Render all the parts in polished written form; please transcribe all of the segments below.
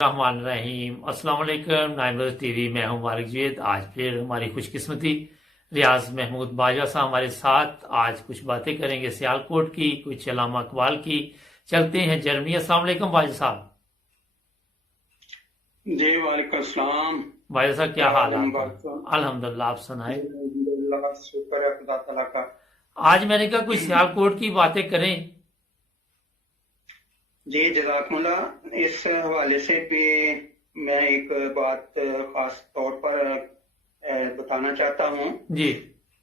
रहमान रहीम। अस्सलाम वालेकुम नाइमर्स टीवी, मैं हूं वारिक जवेद। आज फिर हमारी खुशकिस्मती रियाज महमूद बाजवा साहब हमारे साथ। आज कुछ बातें करेंगे सियालकोट की, कुछ अल्लामा इकबाल की। चलते हैं जर्मनी। अस्सलाम वालेकुम बाजवा साहब। जी वालेकुम अस्सलाम। बाजवा साहब क्या हाल है आपका? मुबारक। अल्हम्दुलिल्लाह, आप सुनाए। अल्हम्दुलिल्लाह, शुक्र है खुदा तआला का। आज मैंने कहा कुछ सियालकोट की बातें करें। जी जज़ाकुमुल्लाह। इस हवाले से भी मैं एक बात खास तौर पर बताना चाहता हूँ जी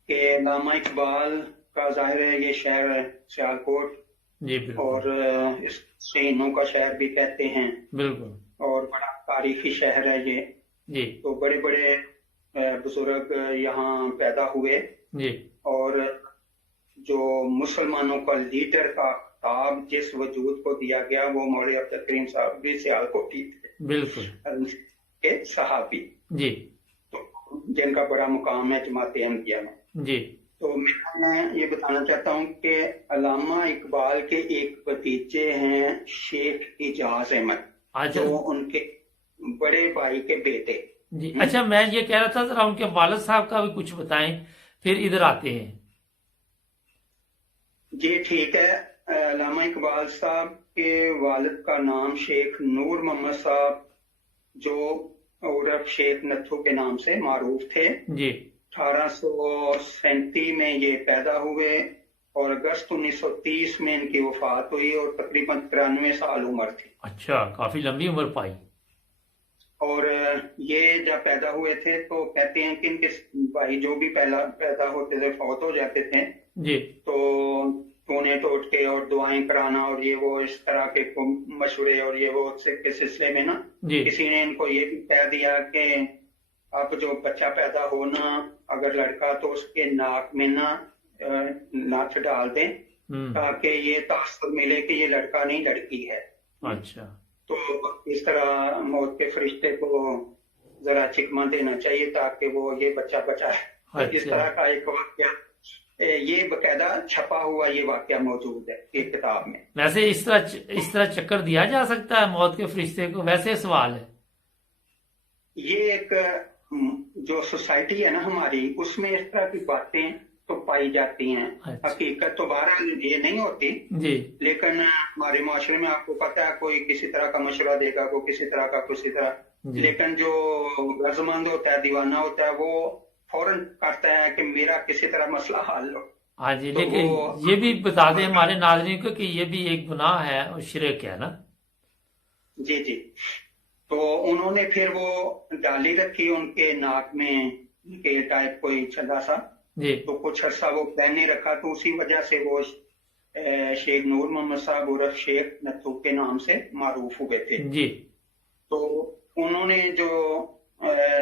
कि अल्लामा इकबाल का जाहिर है ये शहर है सियालकोट, जी बिल्कुल और इस शहीदों का शहर भी कहते हैं, बिल्कुल और बड़ा तारीखी शहर है ये। जी तो बड़े बड़े बुजुर्ग यहाँ पैदा हुए, जी और जो मुसलमानों का लीडर का खिताब जिस वजूद को दिया गया वो मौलवी अब्दुल करीम साहब भी सियालकोटी थे, बिल्कुल के सहाबी, जी तो जिनका बड़ा मुकाम है जमात अहमदिया में। जी। तो मैं ये बताना चाहता हूँ कि अल्लामा इकबाल के एक भतीजे हैं शेख इजाज अहमद, अच्छा जो उनके बड़े भाई के बेटे। जी। अच्छा, मैं ये कह रहा था जरा उनके वालिद साहब का भी कुछ बताएं, फिर इधर आते हैं। जी ठीक है। अल्लामा इकबाल साहब के वालिद का नाम शेख नूर मोहम्मद साहब, जो उर्फ शेख नथु के नाम से मारूफ थे, जी 1837 में ये पैदा हुए, और अगस्त 1930 में इनकी वफात हुई, और तकरीबन 93 साल उम्र थी। अच्छा, काफी लंबी उम्र पाई। और ये जब पैदा हुए थे तो कहते हैं कि इनके भाई जो भी पहला पैदा होते थे फौत हो जाते थे, जी तो टोने टोटके और दुआएं कराना और ये वो इस तरह के मशवरे और ये वो के सिलसिले में ना जी किसी ने इनको ये भी कह दिया कि अब जो बच्चा पैदा होना, अगर लड़का तो उसके नाक में ना नाथ डाल दें, ताकि ये तासुर मिले कि ये लड़का नहीं लड़की है। अच्छा, तो इस तरह मौत के फरिश्ते को जरा चिकमा देना चाहिए ताकि वो ये बच्चा बचाए। अच्छा। इस तरह का एक वाक्य, ये बकायदा छपा हुआ ये वाक्य मौजूद है एक किताब में। वैसे इस तरह चक्कर दिया जा सकता है मौत के फरिश्ते को? वैसे सवाल है। ये एक जो सोसाइटी है ना हमारी, उसमें इस तरह की बातें तो पाई जाती हैं। अच्छा। हकीकत तो बहरहाल ये नहीं होती जी, लेकिन हमारे माशरे में आपको पता है कोई किसी तरह का मशवरा देगा, कोई किसी तरह का किसी तरह, लेकिन जो गज़मंद होता है, दीवाना होता है, वो फौरन करता है कि मेरा किसी तरह मसला हल हो। हाँ जी। तो लेकिन ये भी बता दें हमारे नाज़रीन को कि ये भी एक गुनाह है और शिरक है ना। जी जी। तो उन्होंने फिर वो डाली रखी उनके नाक में के टाइप कोई छल्ला सा, जी तो कुछ अर्सा वो पहने रखा, तो उसी वजह से वो शेख नूर मोहम्मद साहब उर्फ शेख नथु के नाम से मारूफ हुए थे। जी। तो उन्होंने जो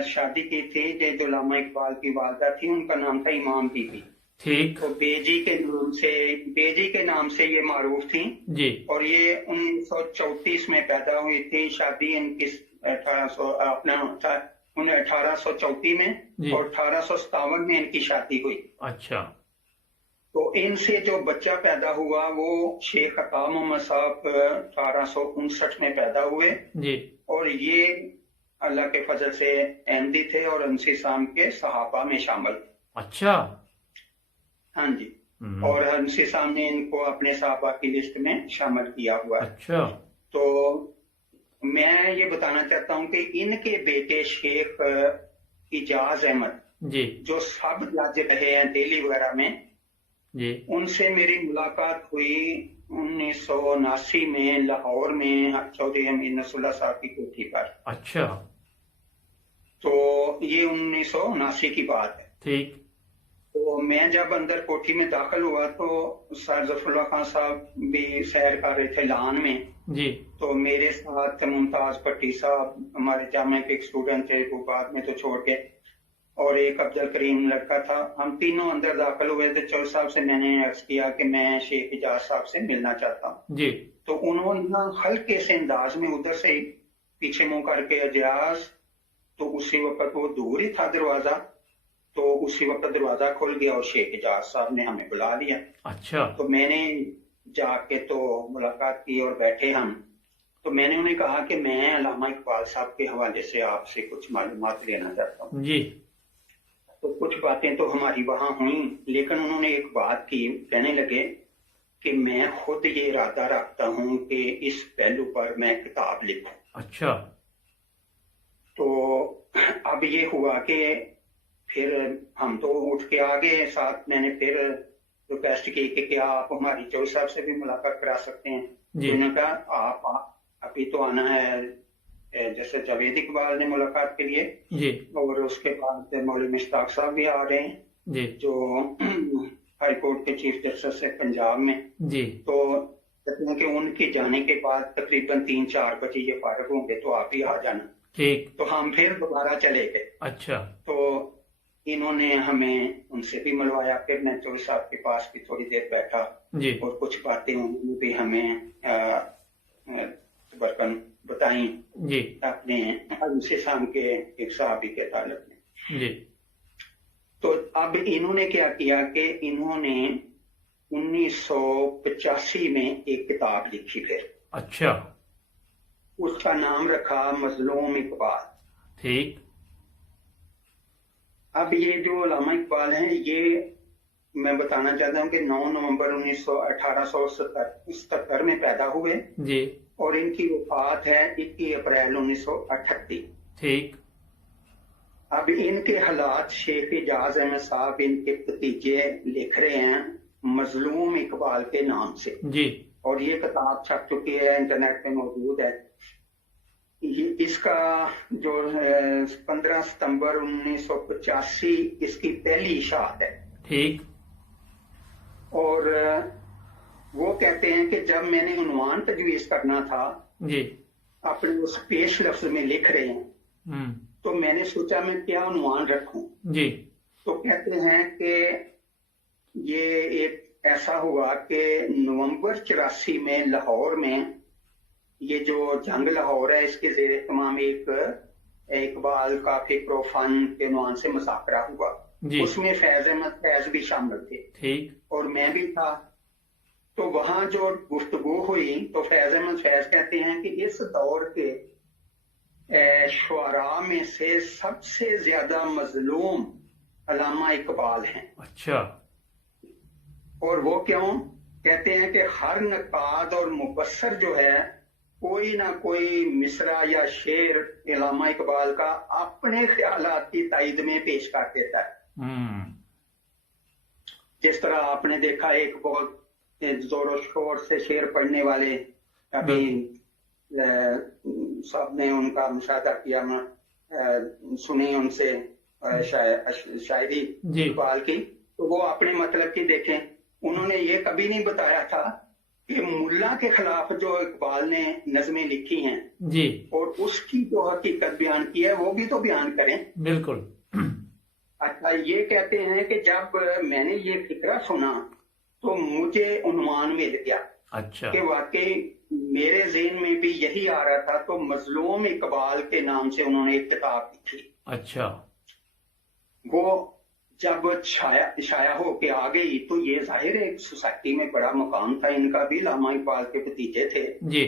शादी की थी, जो अल्लामा इकबाल की वालदा थी, उनका नाम था इमाम बीबी। ठीक। तो बेजी के नाम से ये मारूफ थी जी। और ये 1934 में पैदा हुई थी। शादी इनकी 1834 में और 1857 में इनकी शादी हुई। अच्छा। तो इनसे जो बच्चा पैदा हुआ वो शेख अता मोहम्मद साहब 1859 में पैदा हुए जी। और ये अल्लाह के फजल से अहमदी थे और अंसी साम के सहाबा में शामिल थे। अच्छा। हाँ जी। और अंसी साम ने इनको अपने सहाबा की लिस्ट में शामिल किया हुआ है। अच्छा। तो मैं ये बताना चाहता हूँ कि इनके बेटे शेख इजाज अहमद जी, जो सब जज रहे हैं दिल्ली वगैरह में जी, उनसे मेरी मुलाकात हुई 1979 में लाहौर में चौधरी हमीद नसरुल्लाह साहब की कोठी पर। अच्छा। तो ये 1979 की बात है। ठीक। तो मैं जब अंदर कोठी में दाखिल हुआ तो सर जफरुल्लाह खान साहब भी सैर कर रहे थे लान में जी। तो मेरे साथ मुमताज भट्टी साहब हमारे जामे के एक स्टूडेंट थे, वो बाद में तो छोड़ के, और एक अब्दुल करीम लड़का था। हम तीनों अंदर दाखिल हुए थे। चौधरी साहब से मैंने अर्ज किया कि मैं शेख इजाज साहब से मिलना चाहता हूँ जी। तो उन्होंने ना हल्के से अंदाज में उधर से पीछे मुंह करके इजाज, तो उसी वक्त वो दूर ही था दरवाजा, तो उसी वक्त दरवाजा खुल गया और शेख इजाज साहब ने हमें बुला लिया। अच्छा। तो मैंने जाके तो मुलाकात की और बैठे हम, تو میں نے انہیں کہا کہ میں علامہ اقبال صاحب کے حوالے سے آپ سے کچھ معلومات لینا چاہتا ہوں. جی. تو کچھ باتیں تو ہماری وہاں ہوئیں، لیکن انہوں نے ایک بات کی، کہنے لگے کہ میں خود یہ ارادہ رکھتا ہوں کہ اس پہلو پر میں کتاب لکھوں. اچھا. تو اب یہ ہوا کہ پھر ہم تو اٹھ کے آگے، ساتھ میں نے پھر ریکویسٹ کی کہ کیا آپ ہماری چوئی صاحب سے بھی ملاقات کرا سکتے ہیں. جی. انہوں نے کہا آپ ابھی تو آنا ہے، جیسے جاوید اقبال نے ملاقات کے لیے، جی. اور اس کے بعد مولوی مشتاق صاحب بھی آ رہے ہیں جی. جو ہائی کورٹ کے چیف جسٹس ہے پنجاب میں. جی. تو کہتے ہیں کہ ان کے جانے کے بعد تقریباً 3-4 بجے یہ فارغ ہوں گے تو آپ ہی آ جانا. ٹھیک. تو ہم پھر دوبارہ چلے گئے. اچھا. تو انہوں نے ہمیں ان سے بھی ملوایا. پھر میں چوئی صاحب کے پاس بھی تھوڑی دیر بیٹھا جی. اور کچھ باتیں انہوں نے بھی ہمیں برکن بتائیں جی. اپنے حضرت شام کے ایک صحابی کے تعلق میں. جی. تو اب انہوں نے کیا کیا کہ انہوں نے 1985 میں ایک کتاب لکھی. پھر اچھا. اس کا نام رکھا مظلوم اقبال. ٹھیک. اب یہ جو علامہ اقبال ہیں، یہ میں بتانا چاہتا ہوں کہ 9 نومبر 1877 میں پیدا ہوئے. جی. اور ان کی وفات ہے 21 اپریل 1938. ٹھیک. اب ان کے حالات شیخ اعجاز احمد صاحب ان کے بھتیجے لکھ رہے ہیں مظلوم اقبال کے نام سے. جی. اور یہ کتاب چھپ چکی ہے، انٹرنیٹ پہ موجود ہے. اس کا جو 15 ستمبر 1985 اس کی پہلی اشاعت ہے. ٹھیک. اور وہ کہتے ہیں کہ جب میں نے عنوان تجویز کرنا تھا، جی. اپنے اس پیش لفظ میں لکھ رہے ہیں، تو میں نے سوچا میں کیا عنوان رکھوں. جی. تو کہتے ہیں کہ یہ ایک ایسا ہوا کہ نومبر 84 میں لاہور میں یہ جو جنگ لاہور ہے، اس کے زیر اہتمام ایک اقبال کا فکر و فن کے عنوان سے مذاکرہ ہوا. جی. اس میں فیض احمد فیض بھی شامل تھے. ٹھیک. اور میں بھی تھا. تو وہاں جو گفتگو ہوئی تو فیض احمد فیض کہتے ہیں کہ اس دور کے شعراء میں سے سب سے زیادہ مظلوم علامہ اقبال ہیں. اچھا. اور وہ کیوں؟ کہتے ہیں کہ ہر نقاد اور مبصر جو ہے کوئی نہ کوئی مصرع یا شعر علامہ اقبال کا اپنے خیالات کی تائید میں پیش کر دیتا ہے. جس طرح آپ نے دیکھا ایک بہت زور و شور سے شعر پڑھنے والے ابھی سب نے ان کا مشاہدہ کیا، سنی ان سے شاعری اقبال کی، تو وہ اپنے مطلب کی دیکھیں. انہوں نے یہ کبھی نہیں بتایا تھا کہ ملا کے خلاف جو اقبال نے نظمیں لکھی ہیں جی، اور اس کی جو حقیقت بیان کی ہے وہ بھی تو بیان کریں. بالکل. اچھا، یہ کہتے ہیں کہ جب میں نے یہ فکرہ سنا تو مجھے عنوان مل گیا. اچھا. کہ واقعی میرے ذہن میں بھی یہی آ رہا تھا. تو مظلوم اقبال کے نام سے انہوں نے ایک کتاب لکھی. اچھا. وہ جب شائع ہو کے آ گئی تو یہ ظاہر ہے سوسائٹی میں بڑا مقام تھا ان کا بھی. علامہ اقبال کے بھتیجے تھے جی،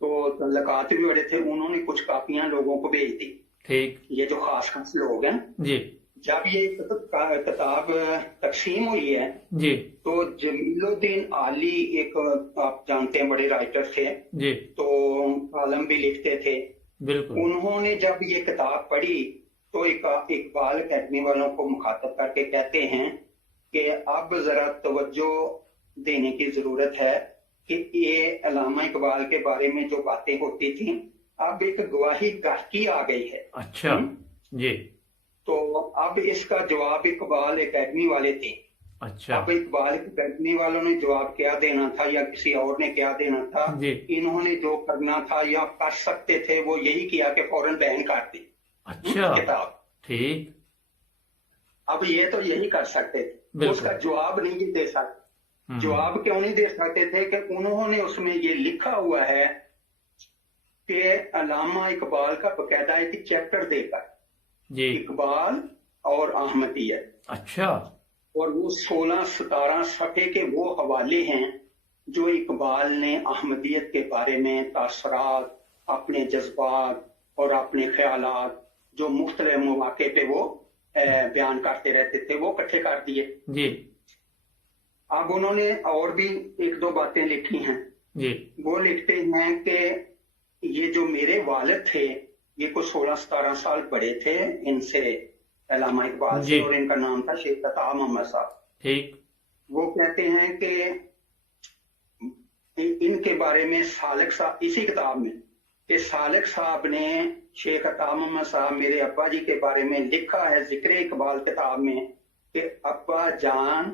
تو تعلقات بھی بڑے تھے. انہوں نے کچھ کاپیاں لوگوں کو بھیج دی. ٹھیک. یہ جو خاص خاص لوگ ہیں، جی جب یہ کتاب تقسیم ہوئی ہے جی تو جمیل الدین عالی ایک آپ جانتے ہیں بڑے رائٹر تھے، جی، تو کالم بھی لکھتے تھے. بالکل. انہوں نے جب یہ کتاب پڑھی تو اقبال اکیڈمی والوں کو مخاطب کر کے کہتے ہیں کہ اب ذرا توجہ دینے کی ضرورت ہے کہ یہ علامہ اقبال کے بارے میں جو باتیں ہوتی تھیں اب ایک گواہی گاہکی آ گئی ہے. اچھا. جی. تو اب اس کا جواب اقبال اکیڈمی والے تھے. اچھا. اب اقبال اکیڈمی والوں نے جواب کیا دینا تھا یا کسی اور نے کیا دینا تھا، جی. انہوں نے جو کرنا تھا یا کر سکتے تھے وہ یہی کیا کہ فوراً بین کر دی اچھا. کتاب. ٹھیک. اب یہ تو یہی کر سکتے تھے. بالکل. اس کا جواب نہیں دے سکتے. جواب کیوں نہیں دے سکتے تھے کہ انہوں نے اس میں یہ لکھا ہوا ہے کہ علامہ اقبال کا باقاعدہ ایک چیپٹر دے کر جی. اقبال اور احمدیت، اچھا. اور وہ 16-17 صفحے کے وہ حوالے ہیں جو اقبال نے احمدیت کے بارے میں تاثرات، اپنے جذبات اور اپنے خیالات جو مختلف مواقع پہ وہ بیان کرتے رہتے تھے وہ اکٹھے کر دیے جی اب انہوں نے اور بھی ایک دو باتیں لکھی ہیں جی وہ لکھتے ہیں کہ یہ جو میرے والد تھے یہ کوئی 16-17 سال بڑے تھے ان سے علامہ اقبال سے اور ان کا نام تھا شیخ عطا محمد صاحب ٹھیک وہ کہتے ہیں کہ ان کے بارے میں سالک صاحب اسی کتاب میں کہ سالک صاحب نے شیخ عطا محمد صاحب میرے ابا جی کے بارے میں لکھا ہے ذکر اقبال کتاب میں کہ ابا جان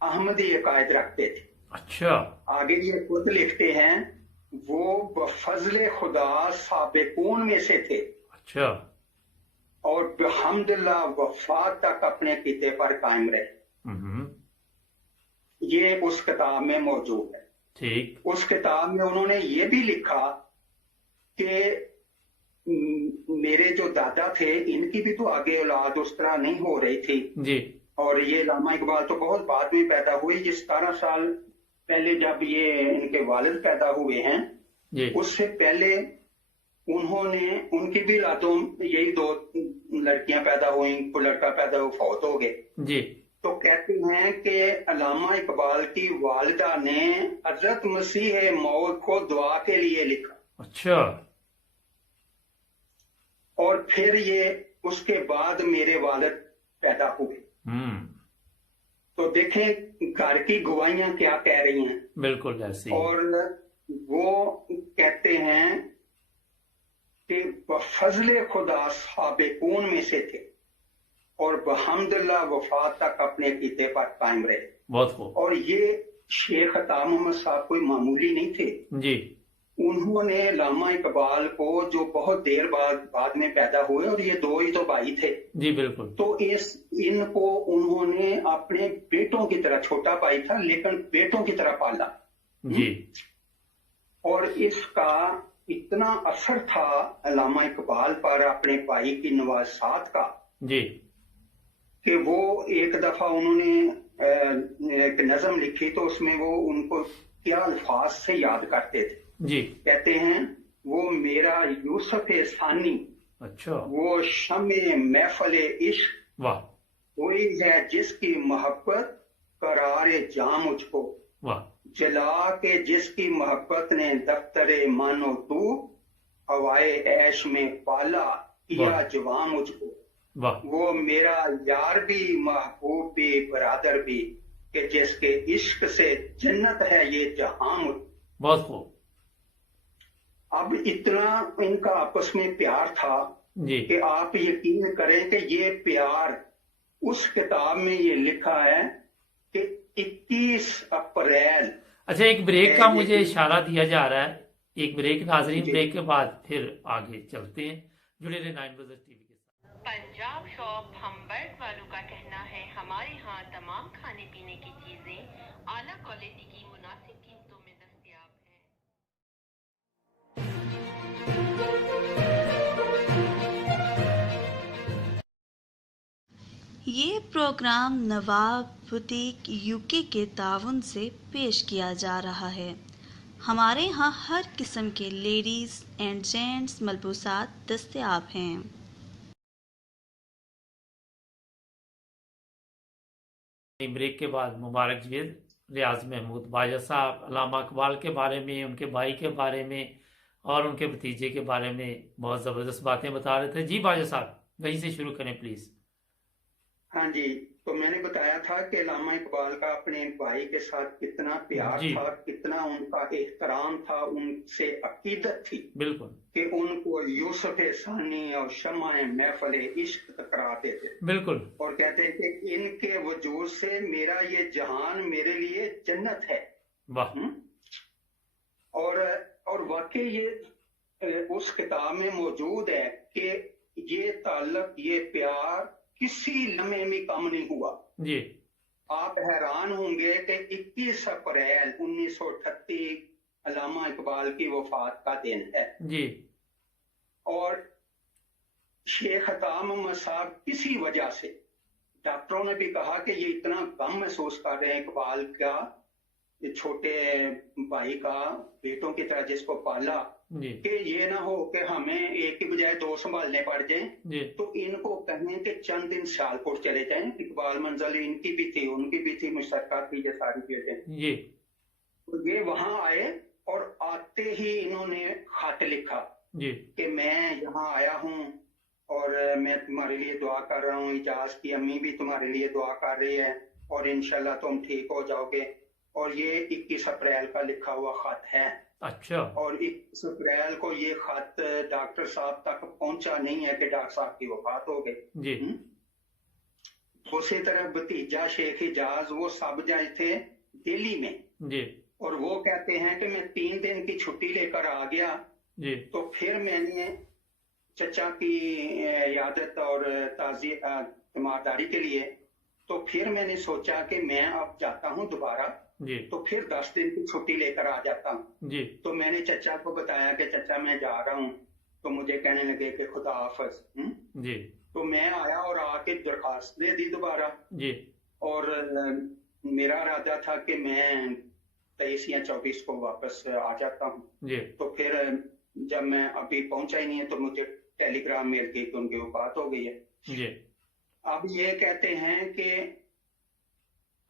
احمدی عقائد رکھتے تھے. اچھا آگے یہ خود لکھتے ہیں وہ بفضل خدا سابقون میں سے تھے اچھا اور بحمدللہ وفات تک اپنے عقیدے پر قائم رہے. یہ اس کتاب میں موجود ہے. ٹھیک اس کتاب میں انہوں نے یہ بھی لکھا کہ میرے جو دادا تھے ان کی بھی تو آگے اولاد اس طرح نہیں ہو رہی تھی جی اور یہ علامہ اقبال تو بہت بعد میں پیدا ہوئے. یہ 17 سال پہلے جب یہ ان کے والد پیدا ہوئے ہیں جی اس سے پہلے انہوں نے ان کی بھی اولادوں یہی 2 لڑکیاں پیدا ہوئیں کوئی لڑکا پیدا ہو فوت ہو گئے. جی تو کہتے ہیں کہ علامہ اقبال کی والدہ نے حضرت مسیح موعود کو دعا کے لیے لکھا. اچھا اور پھر یہ اس کے بعد میرے والد پیدا ہوئے. تو دیکھیں گھر کی گوائیاں کیا کہہ رہی ہیں. بالکل ایسے اور وہ کہتے ہیں کہ بفضل خدا سابقون میں سے تھے اور بحمدللہ وفات تک اپنے عقیدے پر قائم رہے. بہت خوب. اور یہ شیخ عطا محمد صاحب کوئی معمولی نہیں تھے. جی انہوں نے علامہ اقبال کو جو بہت دیر بعد میں پیدا ہوئے اور یہ 2 ہی تو بھائی تھے. جی بالکل. تو ان کو انہوں نے اپنے بیٹوں کی طرح چھوٹا بھائی تھا لیکن بیٹوں کی طرح پالا. جی اور اس کا اتنا اثر تھا علامہ اقبال پر اپنے بھائی کی نوازشات کا جی کہ وہ ایک دفعہ انہوں نے ایک نظم لکھی تو اس میں وہ ان کو کیا الفاظ سے یاد کرتے تھے. جی کہتے ہیں وہ میرا یوسف ثانی اچھا وہ شمع محفل عشق واہ وہی ہے جس کی محبت قرار جام مجھ کو واہ جلا کے جس کی محبت نے دفتر مانو تو ہوائے عیش میں پالا کیا جوان مجھ کو. واہ وہ میرا یار بھی محبوب بھی برادر بھی کہ جس کے عشق سے جنت ہے یہ جہاں مجھ. بہت خوب. اب اتنا ان کا آپس میں پیار تھا جی کہ آپ یقین کریں کہ یہ پیار اس کتاب میں یہ لکھا ہے کہ 21 اپریل. اچھا ایک بریک کا مجھے اشارہ دیا جا رہا ہے. ایک بریک ناظرین. بریک کے بعد پھر آگے چلتے ہیں. جڑے رہے 9 بجے ٹی وی کے ساتھ. پنجاب شاپ ہمبرٹ والوں کا کہنا ہے ہمارے ہاں تمام کھانے پینے کی چیزیں اعلیٰ کوالٹی کی مناسب قیمتوں میں دستیاب ہیں. یہ پروگرام نواب بوتیک UK کے تعاون سے پیش کیا جا رہا ہے. ہمارے ہاں ہر قسم کے لیڈیز اینڈ جینٹس ملبوسات دستیاب ہیں. بریک کے بعد مبارک جوید ریاض محمود باجا صاحب علامہ اقبال کے بارے میں ان کے بھائی کے بارے میں اور ان کے بھتیجے کے بارے میں بہت زبردست باتیں بتا رہے تھے. جی باجا صاحب وہیں سے شروع کریں پلیز. ہاں جی تو میں نے بتایا تھا کہ علامہ اقبال کا اپنے بھائی کے ساتھ کتنا پیار جی. تھا کتنا ان کا احترام تھا ان سے عقیدت تھی بالکل کہ ان کو یوسف ثانی اور شمع محفل عشق کراتے تھے. بالکل. اور کہتے ہیں کہ ان کے وجود سے میرا یہ جہان میرے لیے جنت ہے. واہ. اور واقعی یہ اس کتاب میں موجود ہے کہ یہ تعلق یہ پیار کسی لمحے میں کم نہیں ہوا. جی آپ حیران ہوں گے کہ 21 اپریل 1938 علامہ اقبال کی وفات کا دن ہے. جی اور شیخ عطا محمد صاحب کسی وجہ سے ڈاکٹروں نے بھی کہا کہ یہ اتنا غم محسوس کر رہے ہیں اقبال کا छोटे भाई का बेटों की तरह जिसको पाला, जी कि ये ना हो कि हमें एक की बजाय दो संभालने पड़ जाएं, जी तो इनको कहें कि चंद दिन सियालकोट चले जाएं। इकबाल मंजिल इनकी भी थी, उनकी भी थी, मुश्तरका थी ये सारी चीजें। जी तो ये वहां आए और आते ही इन्होंने खत लिखा जी कि मैं यहाँ आया हूँ और मैं तुम्हारे लिए दुआ कर रहा हूँ, इजाज की अम्मी भी तुम्हारे लिए दुआ कर रही है और इंशाल्लाह तुम ठीक हो जाओगे। और ये 21 अप्रैल का लिखा हुआ खत है। अच्छा और 21 अप्रैल को ये खत डॉक्टर साहब तक पहुंचा नहीं है कि डॉक्टर साहब की वफात हो गई। जी उसी तरह भतीजा शेख इजाज, वो सब जाए थे दिल्ली में, जी और वो कहते हैं कि मैं 3 दिन की छुट्टी लेकर आ गया। जी तो फिर मैंने चचा की यादत और तीमारदारी के लिए, तो फिर मैंने सोचा कि मैं अब जाता हूँ दोबारा, जी तो फिर 10 दिन की छुट्टी लेकर आ जाता हूँ। जी तो मैंने चचा को बताया कि चचा मैं जा रहा हूँ, तो मुझे कहने लगे कि खुदा हाफिज। जी तो मैं आया और आके दरखास्त दे दी दोबारा, जी और मेरा इरादा था कि मैं 23 या 24 को वापस आ जाता हूँ। जी तो फिर जब मैं अभी पहुंचा ही नहीं है तो मुझे टेलीग्राम मिल गई कि उनकी वफात हो गई है। जी अब ये कहते हैं कि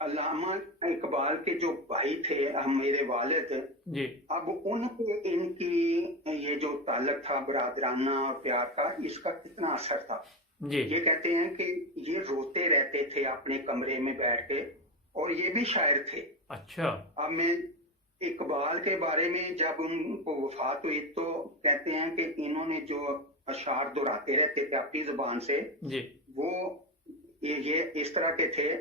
अल्लामा इकबाल के जो भाई थे मेरे वालिद, जी अब उन पे इनकी ये जो ताल्लुक था बरादराना और प्यार का, इसका कितना असर था। जी ये कहते हैं कि ये रोते रहते थे अपने कमरे में बैठ के, और ये भी शायर थे। अच्छा अब मैं इकबाल के बारे में, जब उनको वफात हुई तो कहते हैं कि इन्होंने जो अशार दोहराते रहते थे अपनी जुबान से, जी वो ये इस तरह के थे।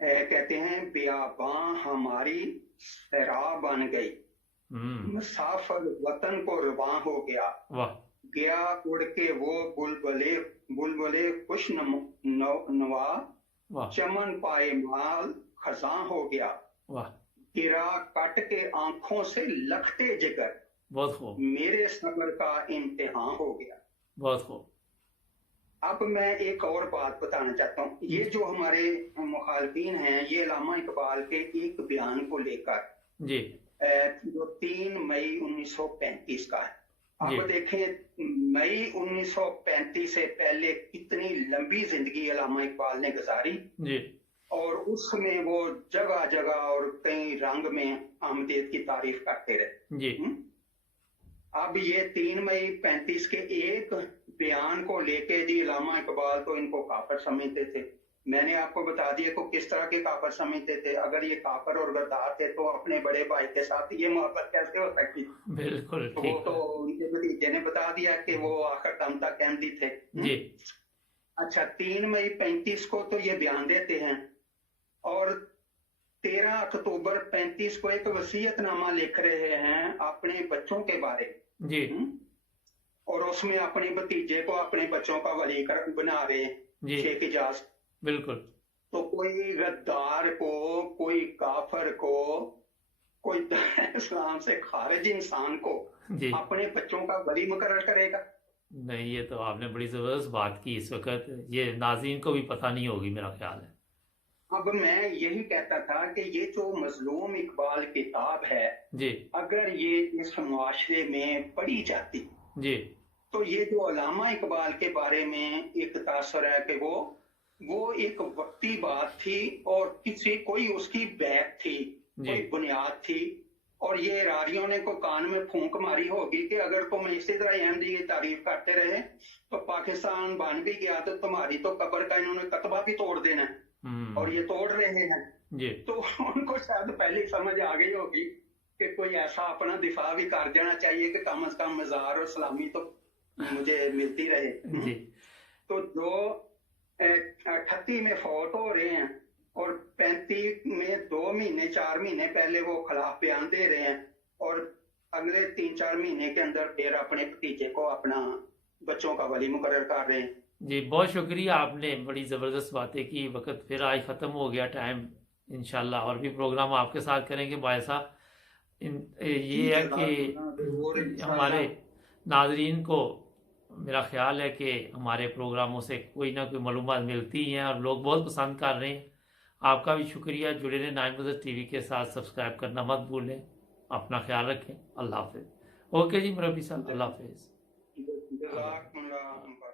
कहते हैं बियाबां हमारी सहरा बन गई, मुसाफिर वतन को रवां हो गया, वाह गया उड़ के वो बुलबुले बुलबुले खुश नवा, वाह चमन पाए माल खजां हो गया, वाह गिरा कट के आंखों से लखते जिगर, बहुत खूब मेरे सबर का इम्तिहान हो गया। बहुत खूब अब मैं एक और बात बताना चाहता हूँ। ये जो हमारे मुखालफीन हैं, ये अल्लामा इकबाल के एक बयान को लेकर, जी जो 3 मई 1935 का है। जी अब देखें मई 1935 से पहले कितनी लंबी जिंदगी अल्लामा इकबाल ने गुजारी, जी और उसमें वो जगह जगह और कई रंग में आमदीद की तारीफ करते रहे। जी अब ये 3 मई 35 के एक बयान को लेके जी अल्लामा इकबाल तो इनको काफिर समझते थे। मैंने आपको बता दिया को किस तरह के काफिर समझते थे। अगर ये काफिर और गद्दार थे तो अपने बड़े भाई के साथ ये मोहब्बत कैसे हो सकती? बिल्कुल तो वो ठीक तो उनके भतीजे ने बता दिया कि वो आखिर दम तक कहती थे। जी अच्छा, 3 मई 35 को तो ये बयान देते हैं, और 13 अक्टूबर 35 को एक वसीयतनामा लिख रहे हैं अपने बच्चों के बारे में। जी और उसमें अपने भतीजे को अपने बच्चों का वली बना रहे जी शेख इजाज। बिल्कुल तो कोई गद्दार को, कोई काफर को, कोई इस्लाम से खारिज इंसान को जी अपने बच्चों का वली मुकर्रर करेगा? नहीं, ये तो आपने बड़ी जबरदस्त बात की। इस वक्त ये नाज़रीन को भी पता नहीं होगी मेरा ख्याल है। अब मैं यही कहता था कि ये जो मजलूम इकबाल किताब है, जी अगर ये इस मुआशरे में पढ़ी जाती जी तो ये जो अल्लामा इकबाल के बारे में एक तासर है कि वो एक वक्ती बात थी और कोई उसकी बैत थी, कोई बुनियाद थी, और ये रारियों ने को कान में फूंक मारी होगी कि अगर तुम इसी तरह अहमदी की तारीफ करते रहे तो पाकिस्तान बन भी गया तो तुम्हारी तो कब्र का इन्होंने कतबा भी तोड़ देना है, और ये तोड़ रहे हैं। जी तो उनको शायद पहले ही समझ आ गई होगी कि कोई ऐसा अपना दिफा भी कर देना चाहिए कि कम से कम मजार और सलामी तो मुझे मिलती रहे। जी तो जो 38 में फौत हो रहे हैं और 35 में 2 महीने 4 महीने पहले वो खिलाफ बयान दे रहे हैं, और अगले 3-4 महीने के अंदर फिर अपने भतीजे को अपना बच्चों का वली मुकर्रर कर रहे हैं। जी बहुत शुक्रिया, आपने बड़ी ज़बरदस्त बातें की। वक्त फिर आज ख़त्म हो गया, टाइम इंशाल्लाह और भी प्रोग्राम आपके साथ करेंगे भाई साहब। ये है कि हमारे नाजरीन को मेरा ख्याल है कि हमारे प्रोग्रामों से कोई ना कोई मालूमात मिलती हैं और लोग बहुत पसंद कर रहे हैं। آپ کا بھی شکریہ، جڑے رہے 9 بجے ٹی وی کے ساتھ، سبسکرائب کرنا مت بھولیں، اپنا خیال رکھیں، اللہ حافظ۔ اوکے جی مربی صاحب، اللہ حافظ۔ جزاکم اللہ